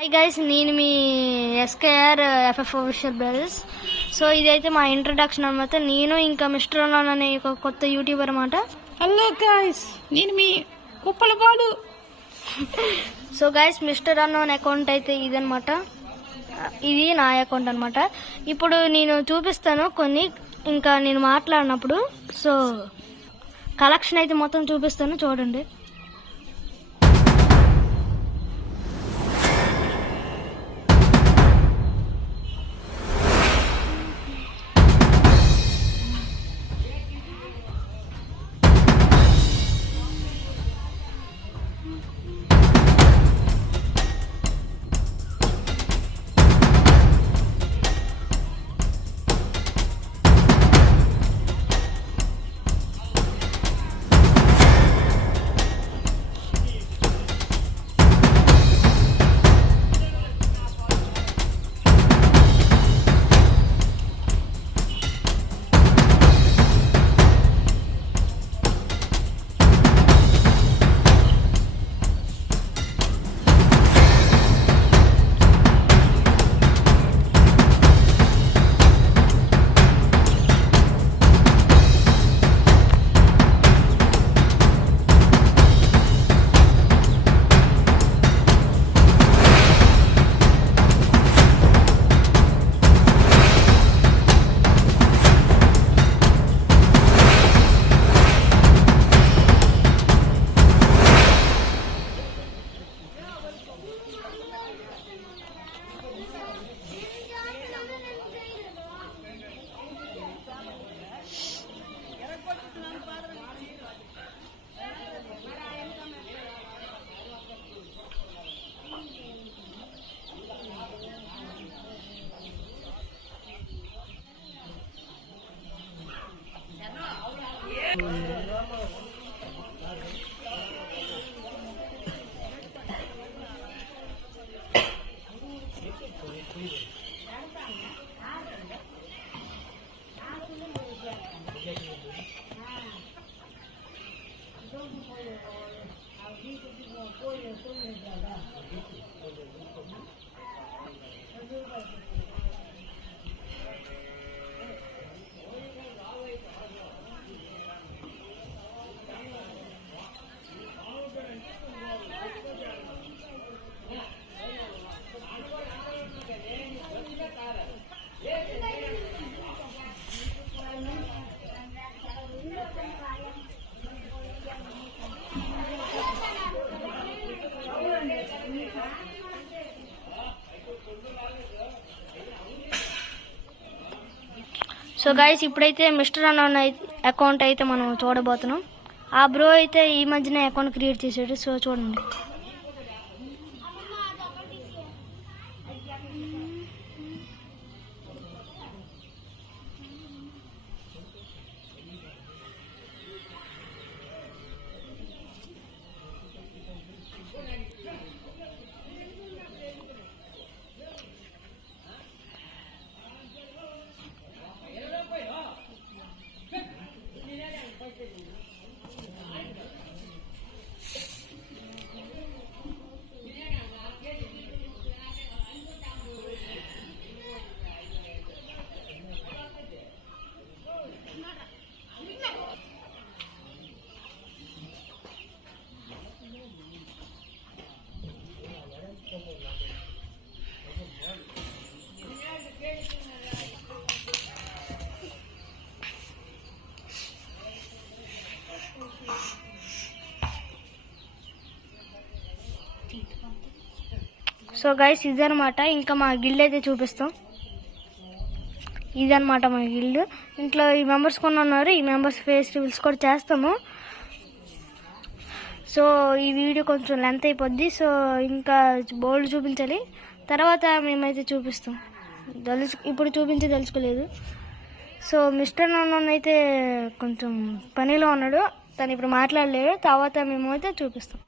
Hi guys, నేను మీ SKR FF official brothers. So ఇదైతే మా ఇంట్రడక్షన్ అనమాట. నేను ఇంకా మిస్టర్ అన్నాన్ అనే ఒక కొత్త యూట్యూబర్ అనమాట. హలో గైస్, నేను మీ Kuppala Balu. So guys, mister అన్నాన్ అకౌంట్ అయితే ఇదనమాట. ఇది నా అకౌంట్ అనమాట. ఇప్పుడు నేను చూపిస్తాను కొన్ని, ఇంకా నేను మాట్లాడినప్పుడు. సో కలెక్షన్ అయితే మొత్తం చూపిస్తాను, చూడండి. సో గైస్, ఇప్పుడైతే మిస్టర్ అన్నాన్ అకౌంట్ అయితే మనం చూడబోతున్నాం. ఆ బ్రో అయితే ఈ మధ్యనే అకౌంట్ క్రియేట్ చేసాడు. సో చూడండి. సో గైస్, ఇదనమాట. ఇంకా మా గిల్డ్ అయితే చూపిస్తాం. ఇదనమాట మా గిల్డ్. ఇంట్లో ఈ మెంబర్స్ కొన్ని ఉన్నారు. ఈ మెంబర్స్ ఫేస్ రివీల్స్ కూడా చేస్తాము. సో ఈ వీడియో కొంచెం లెంత్ అయిపోద్ది. సో ఇంకా బోల్డ్ చూపించాలి, తర్వాత మేమైతే చూపిస్తాం. ఇప్పుడు చూపించి తెలుసుకోలేదు. సో మిస్టర్ అన్నాన్ అయితే కొంచెం పనిలో ఉన్నాడు, తను ఇప్పుడు మాట్లాడలేదు. తర్వాత మేము అయితే చూపిస్తాం.